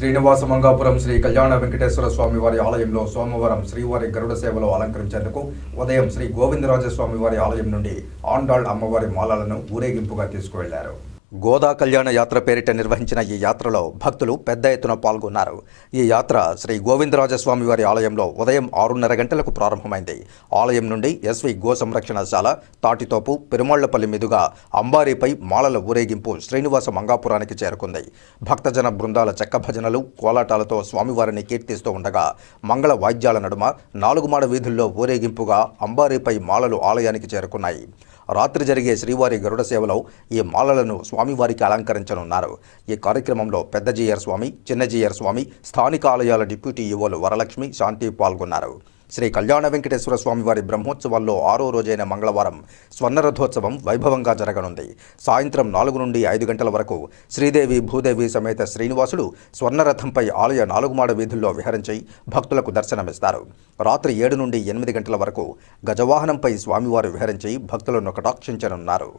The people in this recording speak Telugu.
శ్రీనివాస మంగాపురం శ్రీ కళ్యాణ వెంకటేశ్వర స్వామి వారి ఆలయంలో సోమవారం శ్రీవారి గరుడ సేవలో అలంకరించేందుకు ఉదయం శ్రీ గోవిందరాజ స్వామి వారి ఆలయం నుండి ఆండాళ్ అమ్మవారి మాలలను ఊరేగింపుగా తీసుకువెళ్ళారు. గోదా కళ్యాణ యాత్ర పేరిట నిర్వహించిన ఈ యాత్రలో భక్తులు పెద్ద ఎత్తున పాల్గొన్నారు. ఈ యాత్ర శ్రీ గోవిందరాజస్వామి వారి ఆలయంలో ఉదయం ఆరున్నర గంటలకు ప్రారంభమైంది. ఆలయం నుండి ఎస్వి గో సంరక్షణశాల తాటితోపు పెరుమాళ్ళపల్లి మీదుగా అంబారీపై మాలల ఊరేగింపు శ్రీనివాస మంగాపురానికి చేరుకుంది. భక్తజన బృందాల చెక్క భజనలు కోలాటాలతో స్వామివారిని కీర్తిస్తూ ఉండగా మంగళ వాయిద్యాల నడుమ నాలుగుమాడ వీధుల్లో ఊరేగింపుగా అంబారీపై మాలలు ఆలయానికి చేరుకున్నాయి. రాత్రి జరిగే శ్రీవారి గరుడ సేవలో ఈ మాలలను స్వామివారికి అలంకరించనున్నారు. ఈ కార్యక్రమంలో పెద్దజీయర్ స్వామి చిన్నజీయర్ స్వామి స్థానిక ఆలయాల డిప్యూటీ ఈవోలు వరలక్ష్మి శాంతి పాల్గొన్నారు. శ్రీ కళ్యాణ వెంకటేశ్వర స్వామి వారి బ్రహ్మోత్సవాల్లో ఆరో రోజైన మంగళవారం స్వర్ణరథోత్సవం వైభవంగా జరగనుంది. సాయంత్రం నాలుగు నుండి ఐదు గంటల వరకు శ్రీదేవి భూదేవి సమేత శ్రీనివాసుడు స్వర్ణరథంపై ఆలయ నాలుగుమాడ వీధుల్లో విహరించి భక్తులకు దర్శనమిస్తారు. రాత్రి ఏడు నుండి ఎనిమిది గంటల వరకు గజవాహనంపై స్వామివారు విహరించి భక్తులను కటాక్షించనున్నారు.